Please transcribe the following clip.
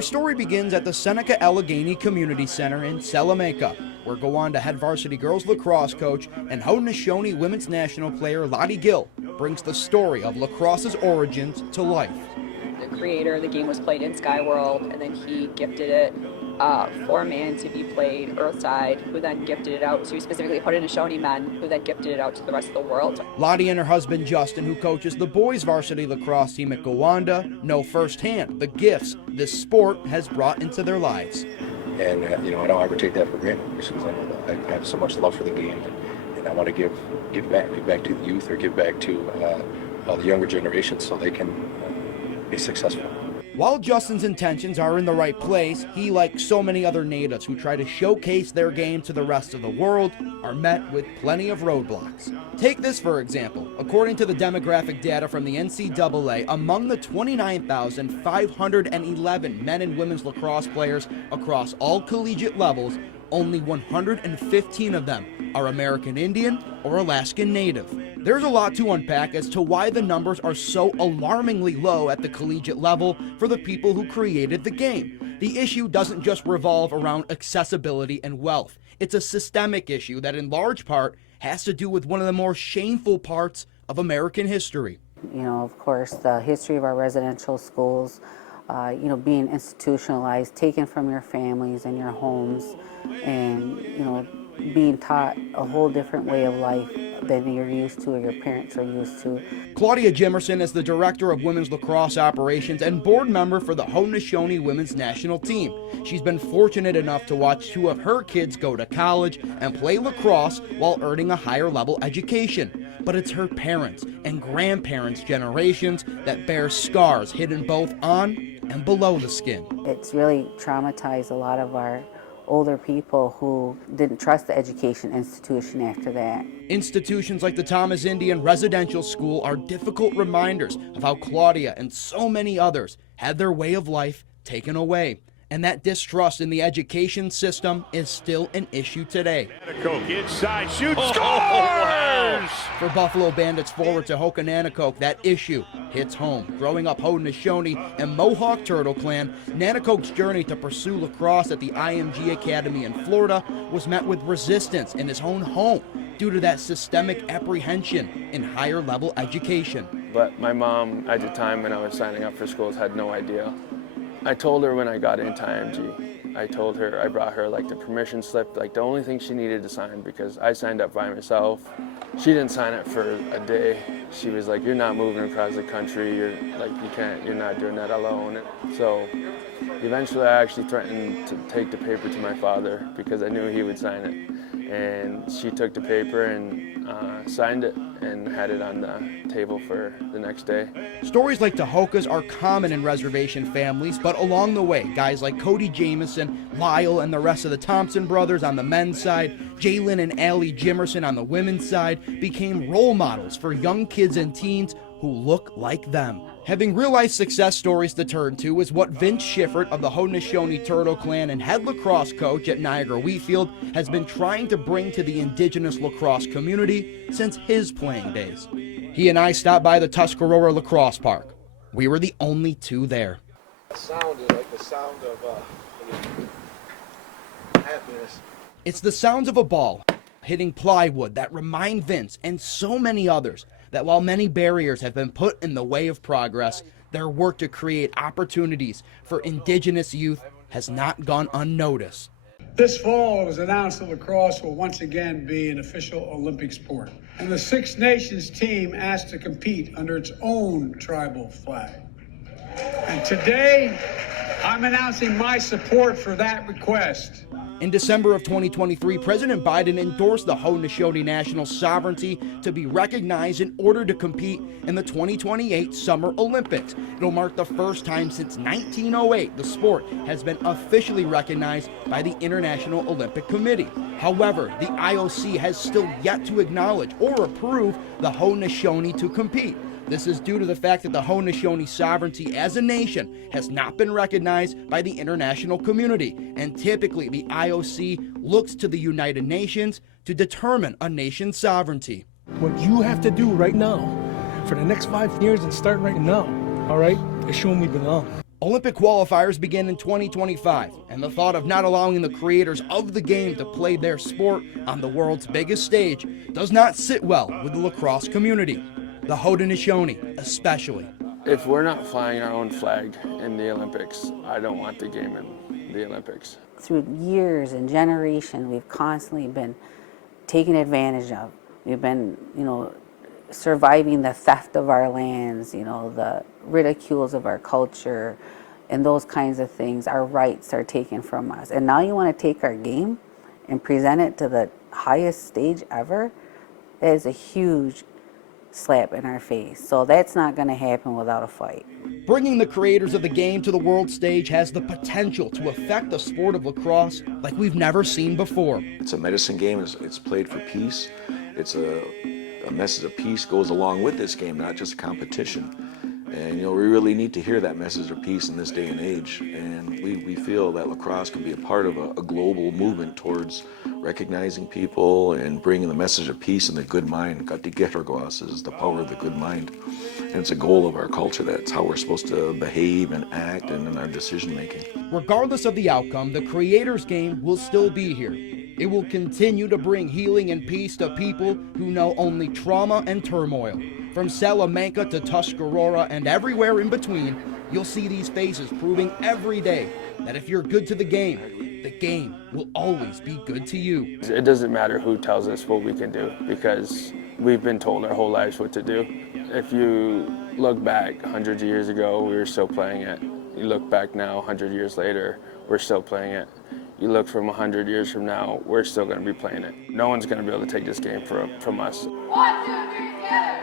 Our story begins at the Seneca Allegheny Community Center in Salamanca, where Gowanda head varsity girls lacrosse coach and Haudenosaunee women's national player Lottie Gill brings the story of lacrosse's origins to life. The creator of the game was played in Sky World, and then he gifted it for a man to be played Earthside, who then gifted it out to specifically Haudenosaunee men, who then gifted it out to the rest of the world. Lottie and her husband Justin, who coaches the boys varsity lacrosse team at Gowanda, know firsthand the gifts this sport has brought into their lives. And I don't ever take that for granted, because I have so much love for the game, and I want to give back to the youth, or give back to the younger generation, so they can be successful. While Justin's intentions are in the right place, he, like so many other natives who try to showcase their game to the rest of the world, are met with plenty of roadblocks. Take this for example. According to the demographic data from the NCAA, among the 29,511 men and women's lacrosse players across all collegiate levels, only 115 of them are American Indian or Alaskan Native. There's a lot to unpack as to why the numbers are so alarmingly low at the collegiate level for the people who created the game. The issue doesn't just revolve around accessibility and wealth. It's a systemic issue that in large part has to do with one of the more shameful parts of American history. Of course, the history of our residential schools, being institutionalized, taken from your families and your homes, and, being taught a whole different way of life than you're used to or your parents are used to. Claudia Jimerson is the director of women's lacrosse operations and board member for the Haudenosaunee women's national team. She's been fortunate enough to watch two of her kids go to college and play lacrosse while earning a higher level education. But it's her parents' and grandparents' generations that bear scars hidden both on and below the skin. It's really traumatized a lot of our older people who didn't trust the education institution after that. Institutions like the Thomas Indian Residential School are difficult reminders of how Claudia and so many others had their way of life taken away. And that distrust in the education system is still an issue today. Nanacoke inside, shoots, scores! For Buffalo Bandits forward Tehoka Nanacoke, that issue hits home. Growing up Haudenosaunee and Mohawk Turtle Clan, Nanacoke's journey to pursue lacrosse at the IMG Academy in Florida was met with resistance in his own home due to that systemic apprehension in higher level education. But my mom, at the time when I was signing up for schools, had no idea. I told her when I got into IMG, I brought her the permission slip, the only thing she needed to sign, because I signed up by myself. She didn't sign it for a day. She was like, "You're not moving across the country, you're not doing that alone." So eventually I actually threatened to take the paper to my father because I knew he would sign it. And she took the paper and signed it and had it on the table for the next day. Stories like Tehoka's are common in reservation families, but along the way, guys like Cody Jamison, Lyle, and the rest of the Thompson brothers on the men's side, Jalen and Allie Jimerson on the women's side, became role models for young kids and teens who look like them. Having real-life success stories to turn to is what Vince Schiffert of the Haudenosaunee Turtle Clan and head lacrosse coach at Niagara Wheatfield has been trying to bring to the Indigenous lacrosse community since his playing days. He and I stopped by the Tuscarora Lacrosse Park. We were the only two there. The sound is like the sound of happiness. It's the sounds of a ball hitting plywood that remind Vince and so many others that while many barriers have been put in the way of progress, their work to create opportunities for Indigenous youth has not gone unnoticed. This fall, it was announced that lacrosse will once again be an official Olympic sport. And the Six Nations team asked to compete under its own tribal flag. And today, I'm announcing my support for that request. In December of 2023, President Biden endorsed the Haudenosaunee national sovereignty to be recognized in order to compete in the 2028 Summer Olympics. It'll mark the first time since 1908 the sport has been officially recognized by the International Olympic Committee. However, the IOC has still yet to acknowledge or approve the Haudenosaunee to compete. This is due to the fact that the Haudenosaunee sovereignty as a nation has not been recognized by the international community, and typically the IOC looks to the United Nations to determine a nation's sovereignty. What you have to do right now, for the next 5 years and start right now, all right, is show 'em we belong. Olympic qualifiers begin in 2025, and the thought of not allowing the creators of the game to play their sport on the world's biggest stage does not sit well with the lacrosse community, the Haudenosaunee especially. If we're not flying our own flag in the Olympics, I don't want the game in the Olympics. Through years and generations, we've constantly been taken advantage of. We've been, surviving the theft of our lands, the ridicules of our culture, and those kinds of things. Our rights are taken from us. And now you want to take our game and present it to the highest stage ever? That is a huge slap in our face. So that's not going to happen without a fight. Bringing the creators of the game to the world stage has the potential to affect the sport of lacrosse like we've never seen before. It's a medicine game. It's played for peace. It's a message of peace goes along with this game, not just a competition. And we really need to hear that message of peace in this day and age. And we feel that lacrosse can be a part of a global movement towards recognizing people and bringing the message of peace and the good mind. Gattigergos is the power of the good mind. And it's a goal of our culture. That's how we're supposed to behave and act and in our decision making. Regardless of the outcome, the creators game will still be here. It will continue to bring healing and peace to people who know only trauma and turmoil. From Salamanca to Tuscarora and everywhere in between, you'll see these faces proving every day that if you're good to the game will always be good to you. It doesn't matter who tells us what we can do because we've been told our whole lives what to do. If you look back hundreds of years ago, we were still playing it. You look back now 100 years later, we're still playing it. You look from 100 years from now, we're still going to be playing it. No one's going to be able to take this game from us. 1, 2, 3, together!